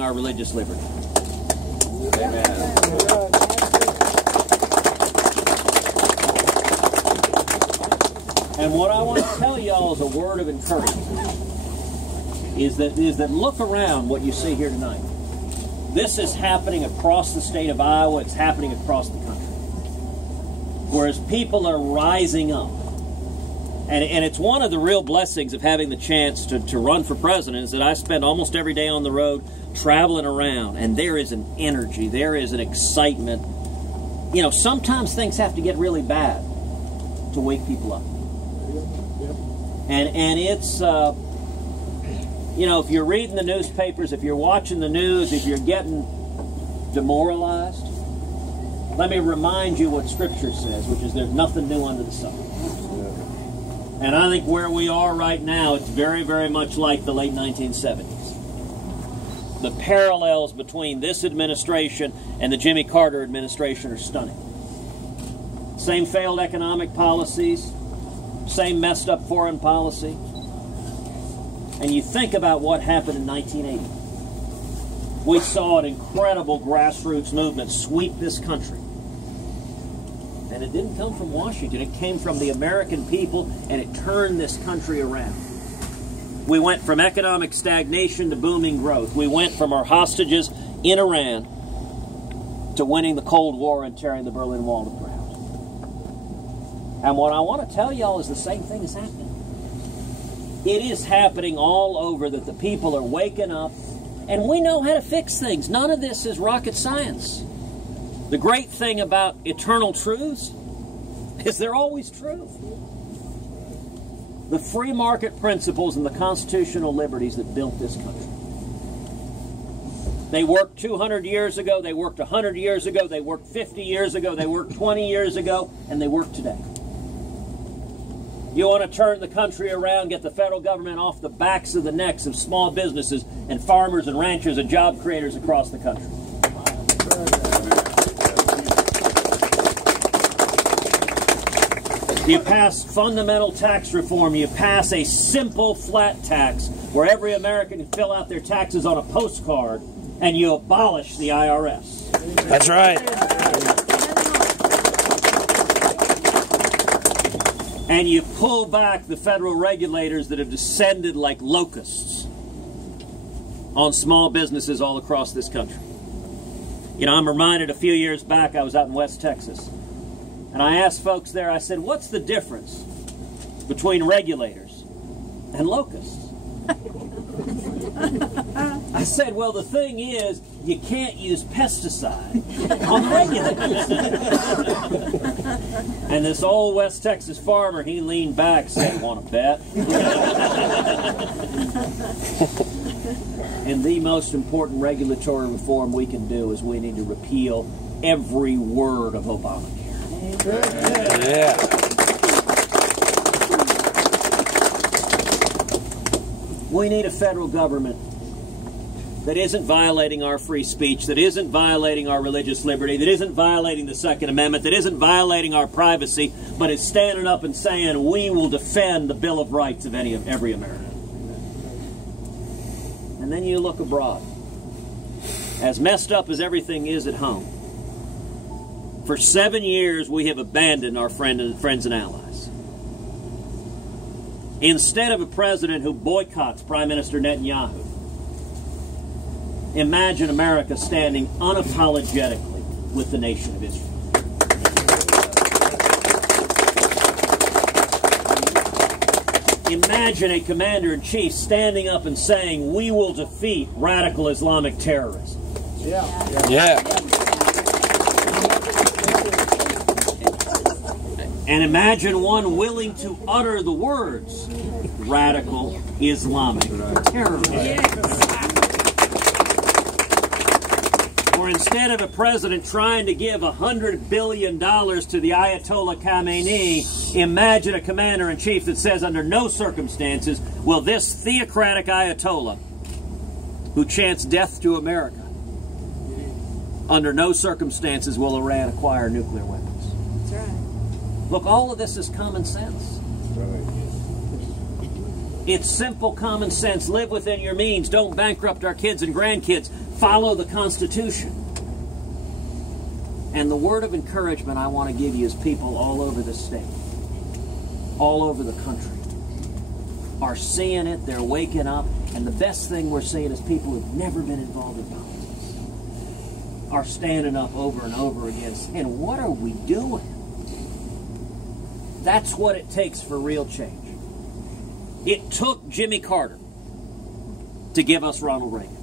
our religious liberty. Amen. And what I want to tell y'all as a word of encouragement is that look around what you see here tonight. This is happening across the state of Iowa. It's happening across the country. Whereas people are rising up. And it's one of the real blessings of having the chance to run for president is that I spend almost every day on the road traveling around, and there is an energy, there is an excitement. You know, sometimes things have to get really bad to wake people up. And it's, you know, if you're reading the newspapers, if you're watching the news, if you're getting demoralized, let me remind you what Scripture says, which is there's nothing new under the sun. And I think where we are right now, it's very, very much like the late 1970s. The parallels between this administration and the Jimmy Carter administration are stunning. Same failed economic policies, same messed up foreign policy. And you think about what happened in 1980. We saw an incredible grassroots movement sweep this country. And it didn't come from Washington. It came from the American people, and it turned this country around. We went from economic stagnation to booming growth. We went from our hostages in Iran to winning the Cold War and tearing the Berlin Wall to the ground. And what I want to tell y'all is the same thing is happening. It is happening all over, that the people are waking up, and we know how to fix things. None of this is rocket science. The great thing about eternal truths is they're always true. The free market principles and the constitutional liberties that built this country. They worked 200 years ago, they worked 100 years ago, they worked 50 years ago, they worked 20 years ago, and they work today. You want to turn the country around, get the federal government off the backs of the necks of small businesses and farmers and ranchers and job creators across the country. You pass fundamental tax reform. You pass a simple flat tax where every American can fill out their taxes on a postcard, and you abolish the IRS. That's right. And you pull back the federal regulators that have descended like locusts on small businesses all across this country. You know, I'm reminded a few years back I was out in West Texas. And I asked folks there, I said, what's the difference between regulators and locusts? I said, well, the thing is, you can't use pesticide on regulators. And this old West Texas farmer, he leaned back and said, want to bet? And the most important regulatory reform we can do is we need to repeal every word of Obamacare. Yeah. We need a federal government that isn't violating our free speech, that isn't violating our religious liberty, that isn't violating the Second Amendment, that isn't violating our privacy, but is standing up and saying, we will defend the Bill of Rights of every American. And then you look abroad. As messed up as everything is at home, for 7 years, we have abandoned our friends and allies. Instead of a president who boycotts Prime Minister Netanyahu, imagine America standing unapologetically with the nation of Israel. Imagine a commander-in-chief standing up and saying, we will defeat radical Islamic terrorism. Yeah. And imagine one willing to utter the words, radical Islamic terrorism. Or instead of a president trying to give $100 billion to the Ayatollah Khamenei, imagine a commander-in-chief that says under no circumstances will this theocratic Ayatollah, who chants death to America, under no circumstances will Iran acquire nuclear weapons. That's right. Look, all of this is common sense. It's simple common sense. Live within your means. Don't bankrupt our kids and grandkids. Follow the Constitution. And the word of encouragement I want to give you is people all over the state, all over the country, are seeing it. They're waking up. And the best thing we're seeing is people who've never been involved in politics are standing up over and over again saying, what are we doing? That's what it takes for real change. It took Jimmy Carter to give us Ronald Reagan.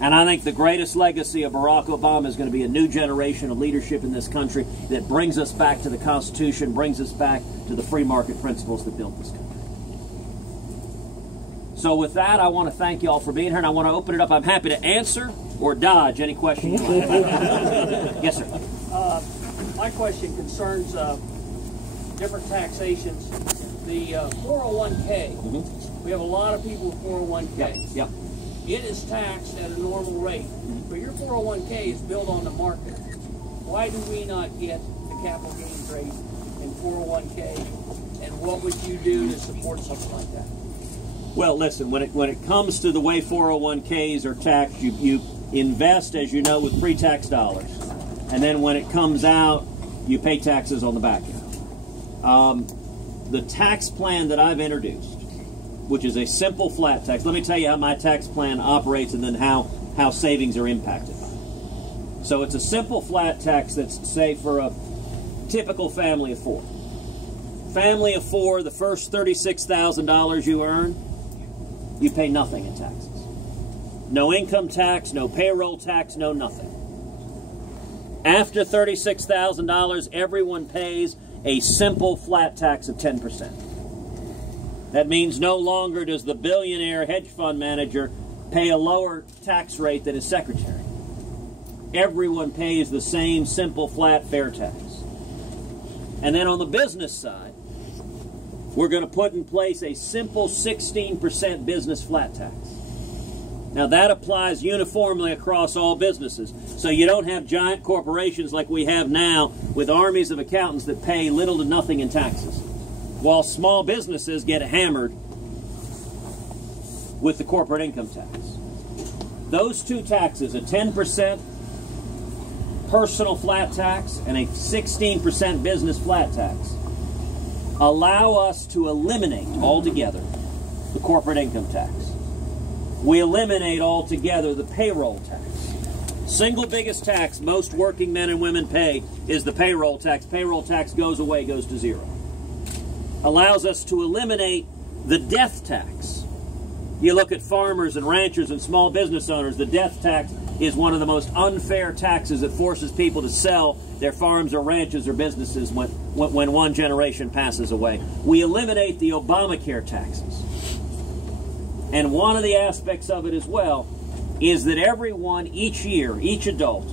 And I think the greatest legacy of Barack Obama is going to be a new generation of leadership in this country that brings us back to the Constitution, brings us back to the free market principles that built this country. So with that, I want to thank you all for being here, and I want to open it up. I'm happy to answer or dodge any questions you might have. Yes, sir. My question concerns different taxations. The 401k, we have a lot of people with 401ks. Yep. It is taxed at a normal rate, but your 401k is built on the market. Why do we not get the capital gains rate in 401k, and what would you do to support something like that? Well, listen, when it comes to the way 401ks are taxed, you invest, as you know, with pre-tax dollars. And then when it comes out, you pay taxes on the back end. The tax plan that I've introduced, which is a simple flat tax, let me tell you how my tax plan operates and then how savings are impacted. So it's a simple flat tax that's, say, for a typical family of four. Family of four, the first $36,000 you earn, you pay nothing in taxes. No income tax, no payroll tax, no nothing. After $36,000, everyone pays a simple flat tax of 10%. That means no longer does the billionaire hedge fund manager pay a lower tax rate than his secretary. Everyone pays the same simple flat fair tax. And then on the business side, we're going to put in place a simple 16% business flat tax. Now that applies uniformly across all businesses. So you don't have giant corporations like we have now with armies of accountants that pay little to nothing in taxes, while small businesses get hammered with the corporate income tax. Those two taxes, a 10% personal flat tax and a 16% business flat tax, allow us to eliminate altogether the corporate income tax. We eliminate altogether the payroll tax. Single biggest tax most working men and women pay is the payroll tax. Payroll tax goes away, goes to zero. Allows us to eliminate the death tax. You look at farmers and ranchers and small business owners, the death tax is one of the most unfair taxes that forces people to sell their farms or ranches or businesses when one generation passes away. We eliminate the Obamacare taxes. And one of the aspects of it as well is that everyone each year, each adult,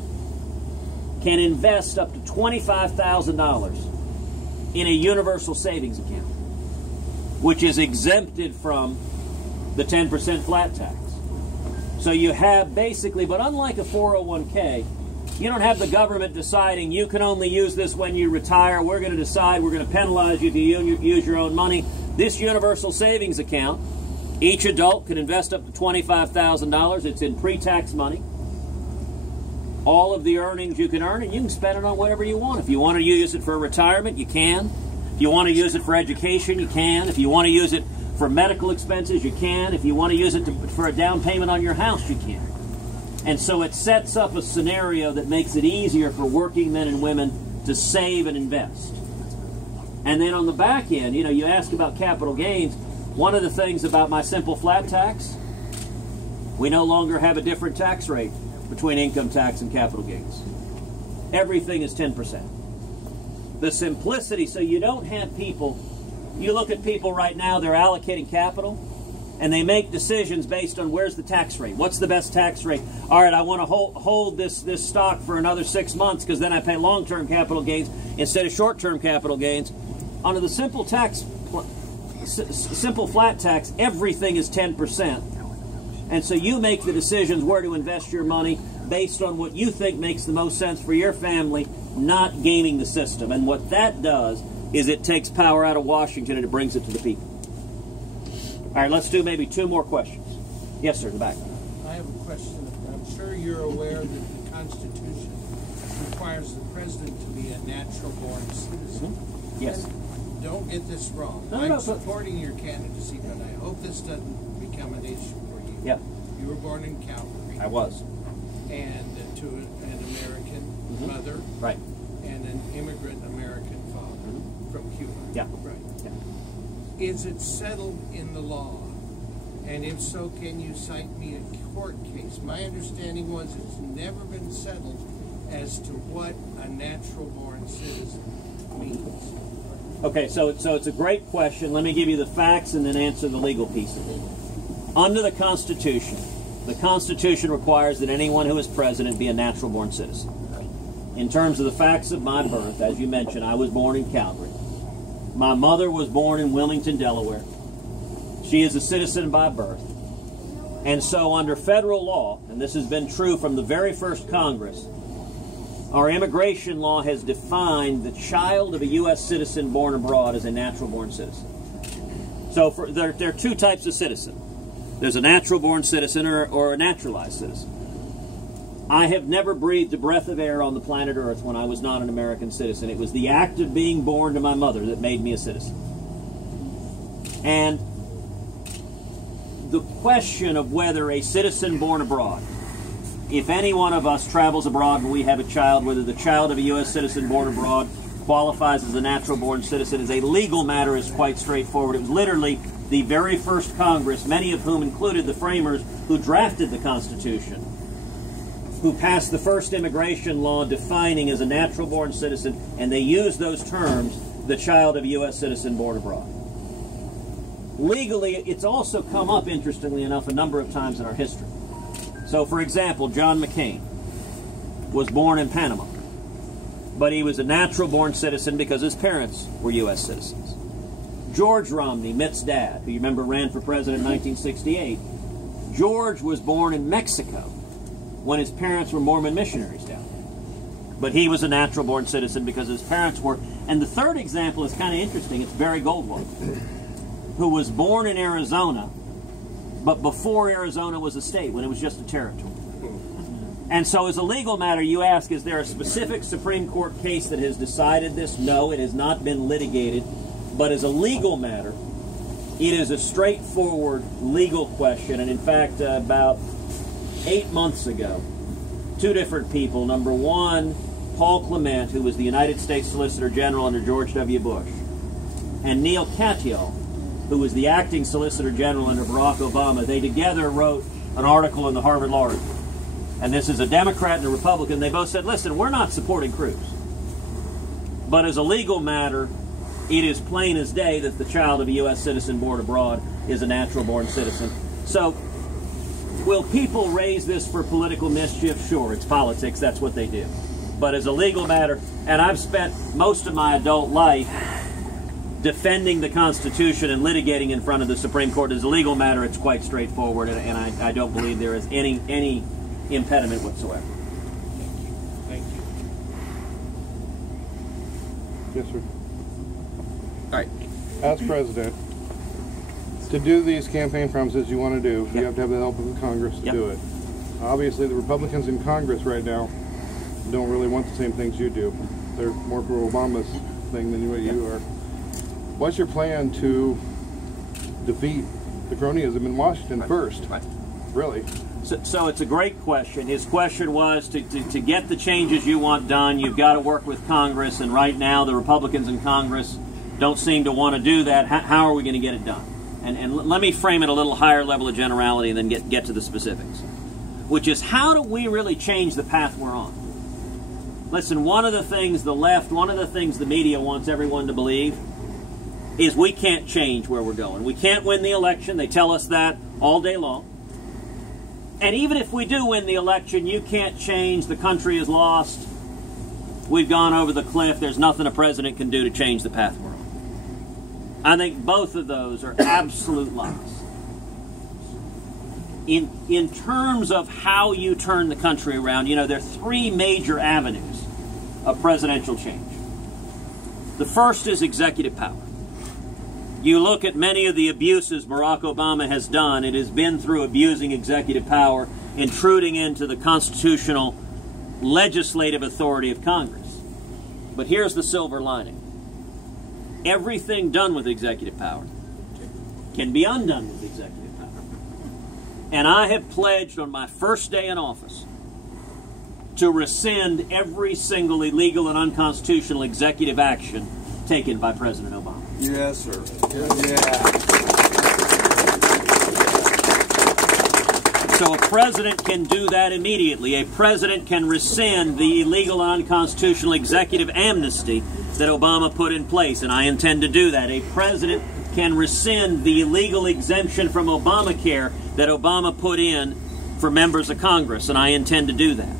can invest up to $25,000 in a universal savings account, which is exempted from the 10% flat tax. So you have basically, but unlike a 401k, you don't have the government deciding you can only use this when you retire. We're going to decide we're going to penalize you if you use your own money. This universal savings account, each adult can invest up to $25,000. It's in pre-tax money. All of the earnings you can earn, and you can spend it on whatever you want. If you want to use it for retirement, you can. If you want to use it for education, you can. If you want to use it for medical expenses, you can. If you want to use it for a down payment on your house, you can. And so it sets up a scenario that makes it easier for working men and women to save and invest. And then on the back end, you ask about capital gains. One of the things about my simple flat tax, we no longer have a different tax rate between income tax and capital gains. Everything is 10%. The simplicity, so you don't have people, you look at people right now, they're allocating capital, and they make decisions based on where's the tax rate. What's the best tax rate? All right, I want to hold this stock for another 6 months because then I pay long-term capital gains instead of short-term capital gains. Under the simple flat tax, everything is 10%. And so you make the decisions where to invest your money based on what you think makes the most sense for your family, not gaming the system. And what that does is it takes power out of Washington and it brings it to the people. right, let's do maybe 2 more questions. Yes, sir, in the back. I have a question. I'm sure you're aware that the Constitution requires the president to be a natural-born citizen. Mm-hmm. Yes. And don't get this wrong. No, I'm supporting your candidacy, but I hope this doesn't become an issue for you. Yep. You were born in Calgary. I was. And to an American mother. Right. And an immigrant American father from Cuba. Yeah. Right. Yeah. Is it settled in the law? And if so, can you cite me a court case? My understanding was it's never been settled as to what a natural-born citizen means. Okay, so it's a great question. Let me give you the facts and then answer the legal piece of it. Under the Constitution requires that anyone who is president be a natural-born citizen. In terms of the facts of my birth, as you mentioned, I was born in Calgary. My mother was born in Wilmington, Delaware. She is a citizen by birth. And so under federal law, and this has been true from the very first Congress, our immigration law has defined the child of a U.S. citizen born abroad as a natural-born citizen. So there are 2 types of citizen. There's a natural-born citizen or a naturalized citizen. I have never breathed a breath of air on the planet Earth when I was not an American citizen. It was the act of being born to my mother that made me a citizen. And the question of whether a citizen born abroad, if any one of us travels abroad and we have a child, whether the child of a U.S. citizen born abroad qualifies as a natural-born citizen, is a legal matter, is quite straightforward. It was literally the very first Congress, many of whom included the framers who drafted the Constitution, who passed the first immigration law defining as a natural-born citizen, and they used those terms, the child of a U.S. citizen born abroad. Legally, it's also come up, interestingly enough, a number of times in our history. So, for example, John McCain was born in Panama, but he was a natural-born citizen because his parents were U.S. citizens. George Romney, Mitt's dad, who you remember ran for president in 1968, George was born in Mexico when his parents were Mormon missionaries down there. But he was a natural-born citizen because his parents were. And the third example is kind of interesting. It's Barry Goldwater, who was born in Arizona, but before Arizona was a state, when it was just a territory. And so as a legal matter, you ask, is there a specific Supreme Court case that has decided this? No, it has not been litigated. But as a legal matter, it is a straightforward legal question. And in fact, about 8 months ago, 2 different people, number one, Paul Clement, who was the United States Solicitor General under George W. Bush, and Neil Katyal, who was the acting Solicitor General under Barack Obama, they together wrote an article in the Harvard Law Review. And this is a Democrat and a Republican. They both said, listen, we're not supporting Cruz. But as a legal matter, it is plain as day that the child of a U.S. citizen born abroad is a natural-born citizen. So, will people raise this for political mischief? Sure, it's politics. That's what they do. But as a legal matter, and I've spent most of my adult life defending the Constitution and litigating in front of the Supreme Court. As a legal matter, it's quite straightforward, and I don't believe there is any impediment whatsoever. Thank you. Yes, sir. All right. As president, to do these campaign promises you want to do, you have to have the help of the Congress to do it. Obviously, the Republicans in Congress right now don't really want the same things you do. They're more for Obama's thing than what you are. What's your plan to defeat the cronyism in Washington first? Right. Really? So it's a great question. His question was to get the changes you want done, you've got to work with Congress, and right now the Republicans in Congress don't seem to want to do that. How are we going to get it done? And let me frame it a little higher level of generality and then get to the specifics, which is, how do we really change the path we're on? Listen, one of the things the left, one of the things the media wants everyone to believe is we can't change where we're going. We can't win the election. They tell us that all day long. And even if we do win the election, you can't change. The country is lost. We've gone over the cliff. There's nothing a president can do to change the path we're on. I think both of those are absolute lies. In terms of how you turn the country around, you know, there are 3 major avenues of presidential change. The first is executive power. You look at many of the abuses Barack Obama has done, it has been through abusing executive power, intruding into the constitutional legislative authority of Congress. But here's the silver lining. Everything done with executive power can be undone with executive power. And I have pledged on my first day in office to rescind every single illegal and unconstitutional executive action taken by President Obama. Yes, sir. Yeah. So a president can do that immediately. A president can rescind the illegal and unconstitutional executive amnesty that Obama put in place, and I intend to do that. A president can rescind the illegal exemption from Obamacare that Obama put in for members of Congress, and I intend to do that.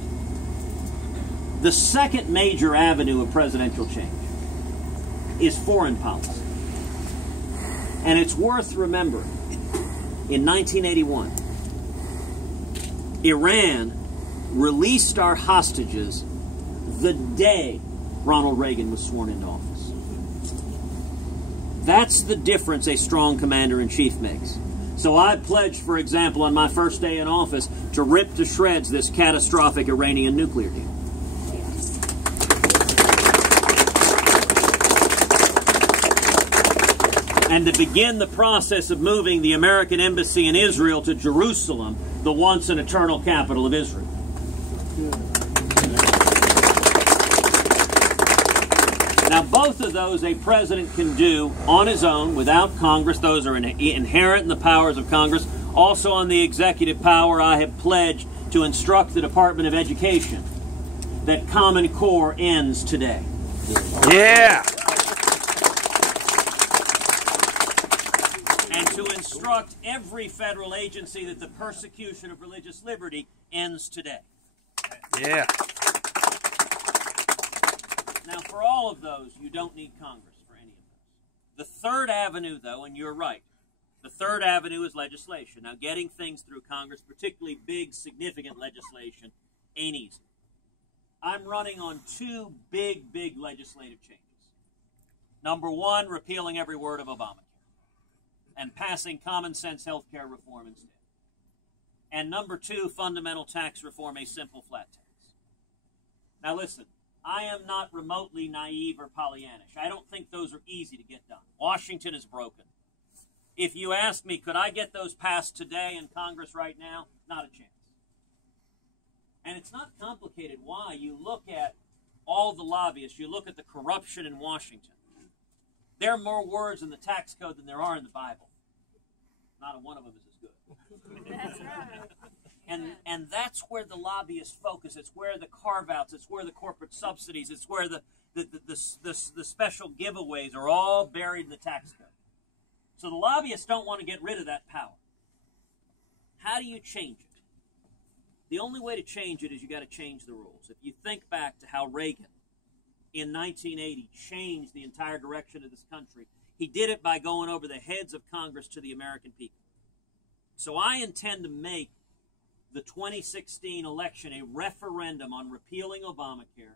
The second major avenue of presidential change is foreign policy. And it's worth remembering, in 1981, Iran released our hostages the day Ronald Reagan was sworn into office. That's the difference a strong commander-in-chief makes. So I pledged, for example, on my first day in office, to rip to shreds this catastrophic Iranian nuclear deal. And to begin the process of moving the American embassy in Israel to Jerusalem, the once and eternal capital of Israel. Now, both of those a president can do on his own, without Congress. Those are inherent in the powers of Congress. Also on the executive power, I have pledged to instruct the Department of Education that Common Core ends today. Yeah. And to instruct every federal agency that the persecution of religious liberty ends today. Yeah. Now, for all of those, you don't need Congress for any of those. The third avenue, though, and you're right, the third avenue is legislation. Now, getting things through Congress, particularly big, significant legislation, ain't easy. I'm running on two big legislative changes. Number one, repealing every word of Obamacare and passing common sense health care reform instead. And number two, fundamental tax reform, a simple flat tax. Now listen, I am not remotely naive or Pollyannish. I don't think those are easy to get done. Washington is broken. If you ask me, could I get those passed today in Congress right now? Not a chance. And it's not complicated. Why? You look at all the lobbyists, you look at the corruption in Washington. There are more words in the tax code than there are in the Bible. Not a one of them is as good. That's right. And that's where the lobbyists focus. It's where the carve-outs, it's where the corporate subsidies, it's where the special giveaways are all buried in the tax code. So the lobbyists don't want to get rid of that power. How do you change it? The only way to change it is you got to change the rules. If you think back to how Reagan in 1980 changed the entire direction of this country, he did it by going over the heads of Congress to the American people. So I intend to make the 2016 election a referendum on repealing Obamacare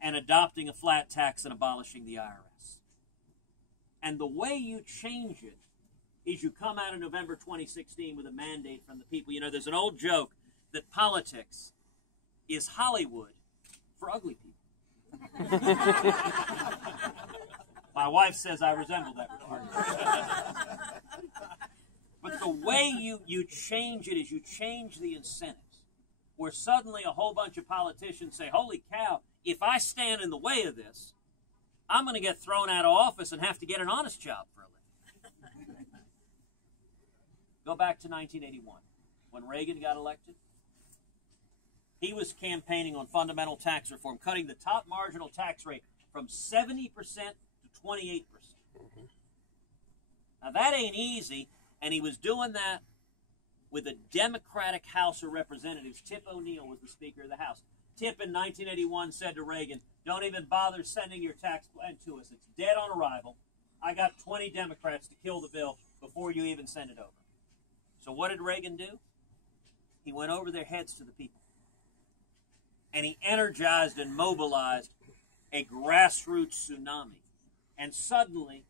and adopting a flat tax and abolishing the IRS. And the way you change it is you come out of November 2016 with a mandate from the people. You know, there's an old joke that politics is Hollywood for ugly people. My wife says I resemble that retard. But the way you change it is you change the incentives, where suddenly a whole bunch of politicians say, holy cow, if I stand in the way of this, I'm going to get thrown out of office and have to get an honest job for a living. Go back to 1981, when Reagan got elected. He was campaigning on fundamental tax reform, cutting the top marginal tax rate from 70% to 28%. Now, that ain't easy, and he was doing that with a Democratic House of Representatives. Tip O'Neill was the Speaker of the House. Tip in 1981 said to Reagan, don't even bother sending your tax plan to us. It's dead on arrival. I got 20 Democrats to kill the bill before you even send it over. So what did Reagan do? He went over their heads to the people. And he energized and mobilized a grassroots tsunami. And suddenly,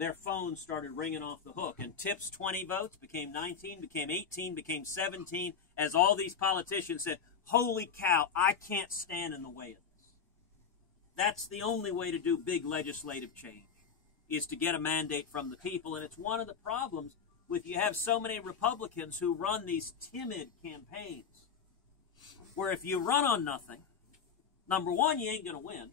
their phones started ringing off the hook. And tips 20 votes became 19, became 18, became 17, as all these politicians said, holy cow, I can't stand in the way of this. That's the only way to do big legislative change, is to get a mandate from the people. And it's one of the problems with you have so many Republicans who run these timid campaigns, where if you run on nothing, number one, you ain't going to win.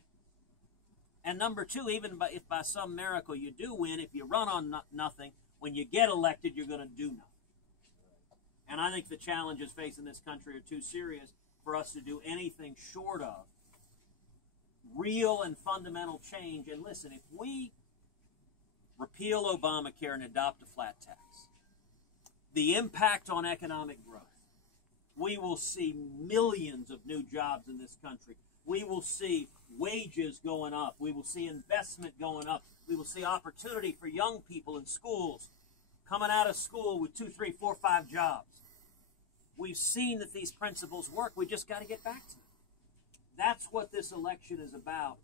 And number two, even if by some miracle you do win, if you run on nothing, when you get elected, you're going to do nothing. And I think the challenges facing this country are too serious for us to do anything short of real and fundamental change. And listen, if we repeal Obamacare and adopt a flat tax, the impact on economic growth, we will see millions of new jobs in this country. We will see wages going up. We will see investment going up. We will see opportunity for young people in schools coming out of school with 2, 3, 4, 5 jobs. We've seen that these principles work. We just got to get back to them. That's what this election is about.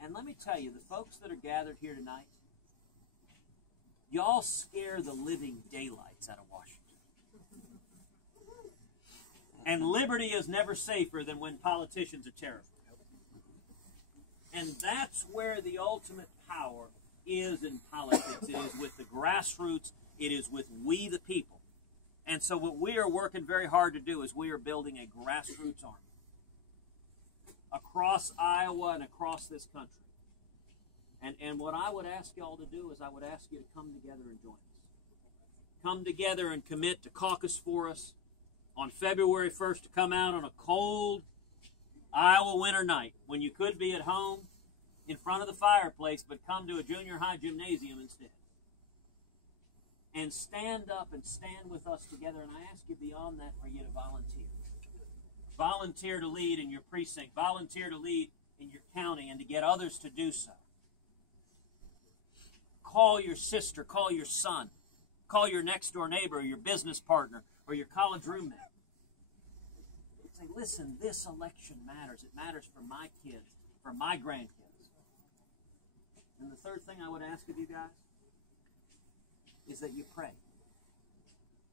And let me tell you, the folks that are gathered here tonight, y'all scare the living daylights out of Washington. And liberty is never safer than when politicians are terrible. And that's where the ultimate power is in politics. It is with the grassroots. It is with we the people. And so what we are working very hard to do is we are building a grassroots army across Iowa and across this country. And what I would ask y'all to do is I would ask you to come together and join us. Come together and commit to caucus for us on February 1st, to come out on a cold Iowa winter night when you could be at home in front of the fireplace, but come to a junior high gymnasium instead. And stand up and stand with us together. And I ask you beyond that for you to volunteer. Volunteer to lead in your precinct. Volunteer to lead in your county and to get others to do so. Call your sister, call your son, call your next door neighbor or your business partner or your college roommate. Say, listen, this election matters. It matters for my kids, for my grandkids. And the third thing I would ask of you guys is that you pray.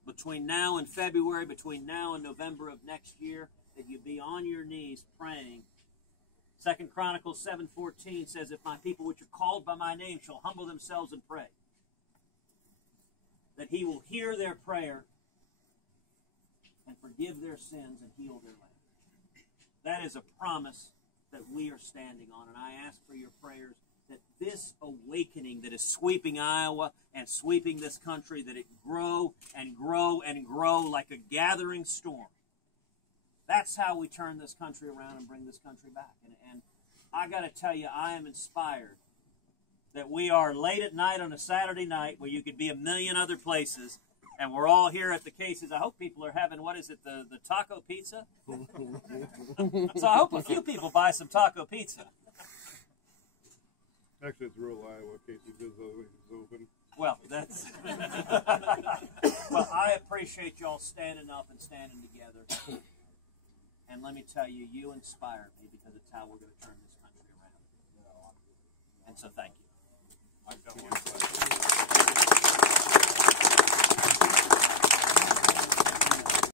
Between now and February, between now and November of next year, that you be on your knees praying. 2 Chronicles 7:14 says, if my people which are called by my name shall humble themselves and pray, that he will hear their prayer and forgive their sins and heal their land. That is a promise that we are standing on, and I ask for your prayers that this awakening that is sweeping Iowa and sweeping this country, that it grow and grow and grow like a gathering storm. That's how we turn this country around and bring this country back. And I got to tell you, I am inspired that we are late at night on a Saturday night where you could be a million other places, and we're all here at the Cases. I hope people are having, what is it, the taco pizza? So I hope a few people buy some taco pizza. Actually, it's rural Iowa. Casey's is open. Well, that's... Well, I appreciate y'all standing up and standing together. And let me tell you, you inspire me because it's how we're going to turn this country around. And so thank you. I've got one question.